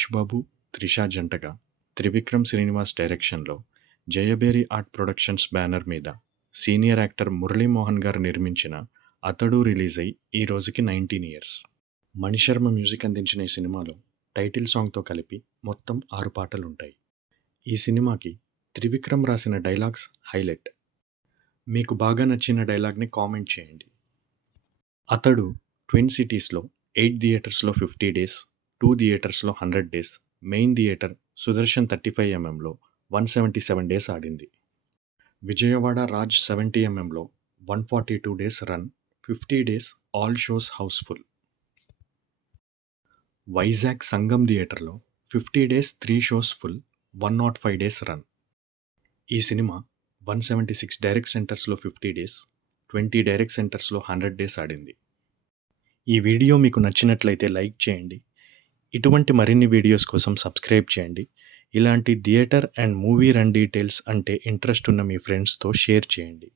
మహేష్ బాబు, త్రిష జంటగా త్రివిక్రమ్ శ్రీనివాస్ డైరెక్షన్లో Jayabheri art productions banner మీద సీనియర్ యాక్టర్ మురళీమోహన్ గారు నిర్మించిన అతడు రిలీజ్ అయి ఈ రోజుకి 19 ఇయర్స్. మణిశర్మ మ్యూజిక్ అందించిన ఈ సినిమాలో టైటిల్ సాంగ్తో కలిపి మొత్తం 6 పాటలుంటాయి. ఈ సినిమాకి త్రివిక్రమ్ రాసిన డైలాగ్స్ హైలైట్. మీకు బాగా నచ్చిన డైలాగ్ని కామెంట్ చేయండి. అతడు ట్విన్ సిటీస్లో 8 థియేటర్స్లో 50 డేస్, 2 థియేటర్స్లో 100 days, main theatre Sudarshan 35mm 177 days ఆడింది. Vijayawada Raj 70mm 142 days run, 50 days all shows house full. Vizag Sangam థియేటర్లో 50 days 3 shows full, 105 days run. ఈ సినిమా 176 డైరెక్ట్ సెంటర్స్లో 50 డేస్, 20 డైరెక్ట్ సెంటర్స్లో 100 డేస్ ఆడింది. ఈ వీడియో మీకు నచ్చినట్లయితే లైక్ చేయండి. ఇటువంటి మరిన్ని వీడియోస్ కోసం సబ్స్క్రైబ్ చేయండి. ఇలాంటి theatre and movie run details అంటే ఇంట్రెస్ట్ ఉన్న మీ ఫ్రెండ్స్తో షేర్ చేయండి.